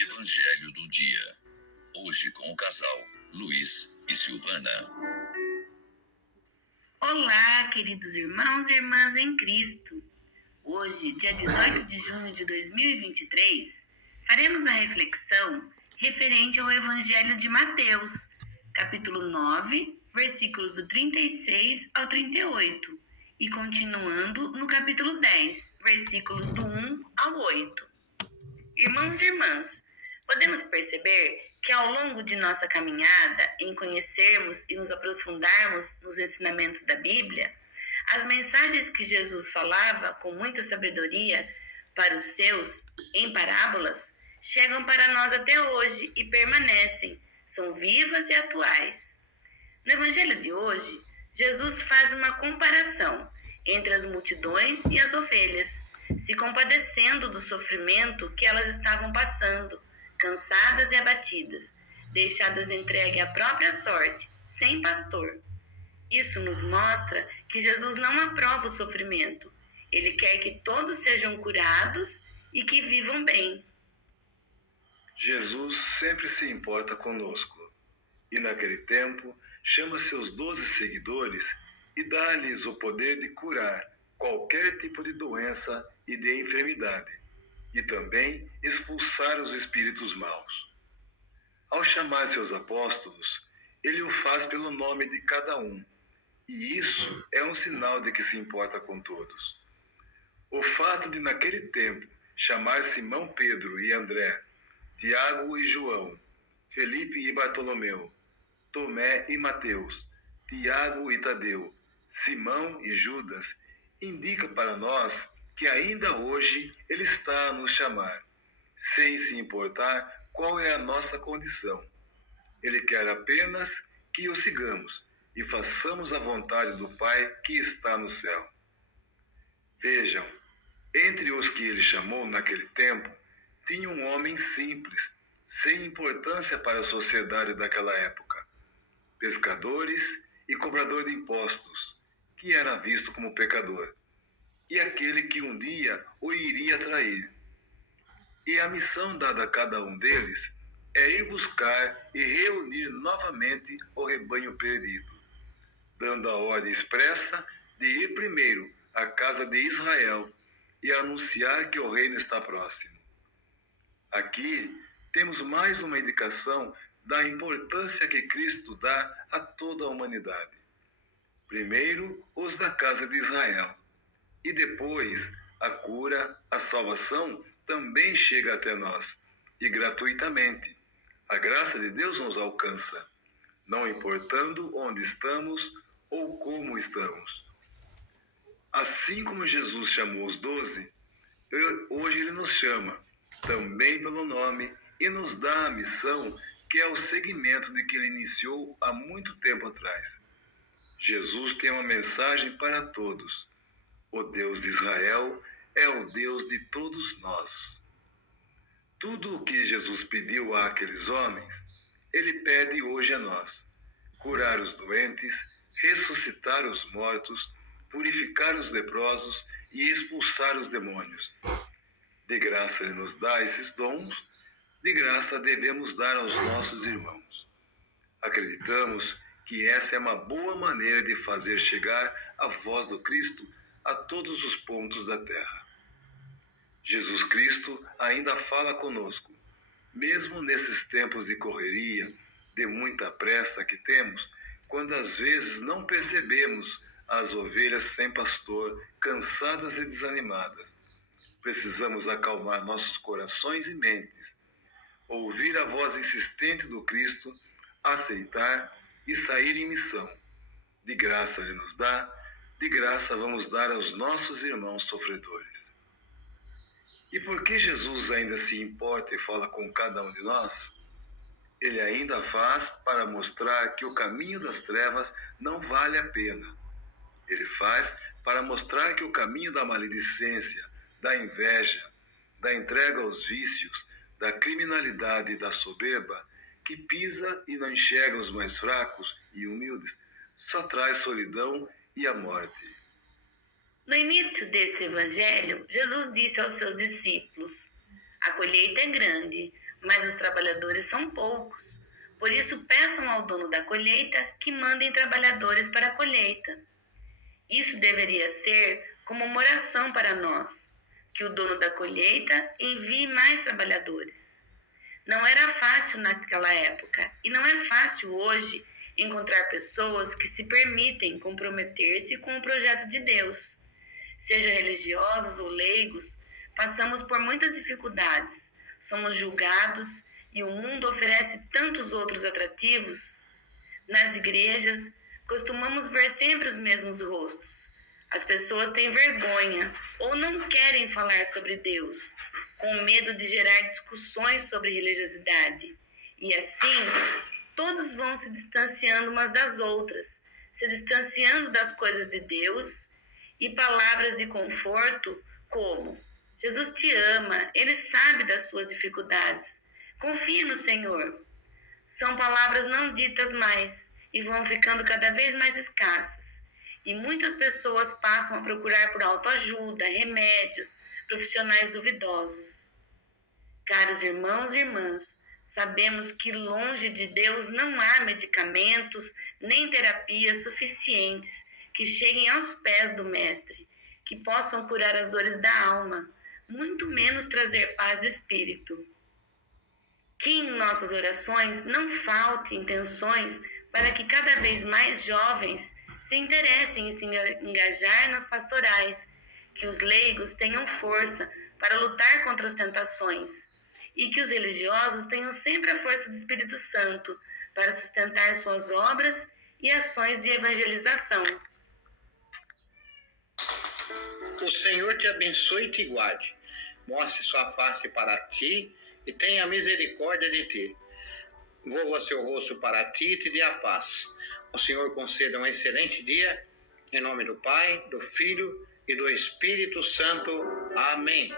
Evangelho do dia. Hoje com o casal Luiz e Silvana. Olá, queridos irmãos e irmãs em Cristo. Hoje, dia 18 de junho de 2023, faremos a reflexão referente ao Evangelho de Mateus, capítulo 9, versículos do 36 ao 38, e continuando no capítulo 10, versículos do 1 ao 8. Irmãos e irmãs, podemos perceber que ao longo de nossa caminhada em conhecermos e nos aprofundarmos nos ensinamentos da Bíblia, as mensagens que Jesus falava com muita sabedoria para os seus, em parábolas, chegam para nós até hoje e permanecem, são vivas e atuais. No Evangelho de hoje, Jesus faz uma comparação entre as multidões e as ovelhas, se compadecendo do sofrimento que elas estavam passando, cansadas e abatidas, deixadas entregue à própria sorte, sem pastor. Isso nos mostra que Jesus não aprova o sofrimento. Ele quer que todos sejam curados e que vivam bem. Jesus sempre se importa conosco, e naquele tempo chama seus 12 seguidores e dá-lhes o poder de curar qualquer tipo de doença e de enfermidade, e também expulsar os espíritos maus. Ao chamar seus apóstolos, ele o faz pelo nome de cada um, e isso é um sinal de que se importa com todos. O fato de naquele tempo chamar Simão Pedro e André, Tiago e João, Felipe e Bartolomeu, Tomé e Mateus, Tiago e Tadeu, Simão e Judas, indica para nós que ainda hoje ele está a nos chamar, sem se importar qual é a nossa condição. Ele quer apenas que o sigamos e façamos a vontade do Pai que está no céu. Vejam, entre os que ele chamou naquele tempo, tinha um homem simples, sem importância para a sociedade daquela época, pescadores e cobrador de impostos, que era visto como pecador, e aquele que um dia o iria trair. E a missão dada a cada um deles é ir buscar e reunir novamente o rebanho perdido, dando a ordem expressa de ir primeiro à casa de Israel e anunciar que o reino está próximo. Aqui temos mais uma indicação da importância que Cristo dá a toda a humanidade. Primeiro, os da casa de Israel. E depois, a cura, a salvação também chega até nós, e gratuitamente. A graça de Deus nos alcança, não importando onde estamos ou como estamos. Assim como Jesus chamou os 12, hoje ele nos chama, também pelo nome, e nos dá a missão que é o seguimento de que ele iniciou há muito tempo atrás. Jesus tem uma mensagem para todos. O Deus de Israel é o Deus de todos nós. Tudo o que Jesus pediu àqueles homens, ele pede hoje a nós: curar os doentes, ressuscitar os mortos, purificar os leprosos e expulsar os demônios. De graça ele nos dá esses dons, de graça devemos dar aos nossos irmãos. Acreditamos que essa é uma boa maneira de fazer chegar a voz do Cristo a todos os pontos da terra. Jesus Cristo ainda fala conosco, mesmo nesses tempos de correria, de muita pressa que temos, quando às vezes não percebemos as ovelhas sem pastor, cansadas e desanimadas. Precisamos acalmar nossos corações e mentes, ouvir a voz insistente do Cristo, aceitar e sair em missão. De graça ele nos dá, de graça vamos dar aos nossos irmãos sofredores. E por que Jesus ainda se importa e fala com cada um de nós? Ele ainda faz para mostrar que o caminho das trevas não vale a pena. Ele faz para mostrar que o caminho da maledicência, da inveja, da entrega aos vícios, da criminalidade e da soberba, que pisa e não enxerga os mais fracos e humildes, só traz solidão e a morte. No início deste evangelho, Jesus disse aos seus discípulos: a colheita é grande, mas os trabalhadores são poucos. Por isso, peçam ao dono da colheita que mandem trabalhadores para a colheita. Isso deveria ser como uma oração para nós, que o dono da colheita envie mais trabalhadores. Não era fácil naquela época e não é fácil hoje encontrar pessoas que se permitem comprometer-se com o projeto de Deus. Seja religiosos ou leigos, passamos por muitas dificuldades, somos julgados e o mundo oferece tantos outros atrativos. Nas igrejas, costumamos ver sempre os mesmos rostos. As pessoas têm vergonha ou não querem falar sobre Deus, com medo de gerar discussões sobre religiosidade. E assim, todos vão se distanciando umas das outras, se distanciando das coisas de Deus, e palavras de conforto como: Jesus te ama, Ele sabe das suas dificuldades, confie no Senhor. São palavras não ditas mais e vão ficando cada vez mais escassas. E muitas pessoas passam a procurar por autoajuda, remédios, profissionais duvidosos. Caros irmãos e irmãs, sabemos que longe de Deus não há medicamentos nem terapias suficientes que cheguem aos pés do Mestre, que possam curar as dores da alma, muito menos trazer paz de espírito. Que em nossas orações não falte intenções para que cada vez mais jovens se interessem em se engajar nas pastorais, que os leigos tenham força para lutar contra as tentações e que os religiosos tenham sempre a força do Espírito Santo para sustentar suas obras e ações de evangelização. O Senhor te abençoe e te guarde, mostre sua face para ti e tenha misericórdia de ti. Volva seu rosto para ti e te dê a paz. O Senhor conceda um excelente dia, em nome do Pai, do Filho e do Espírito Santo. Amém.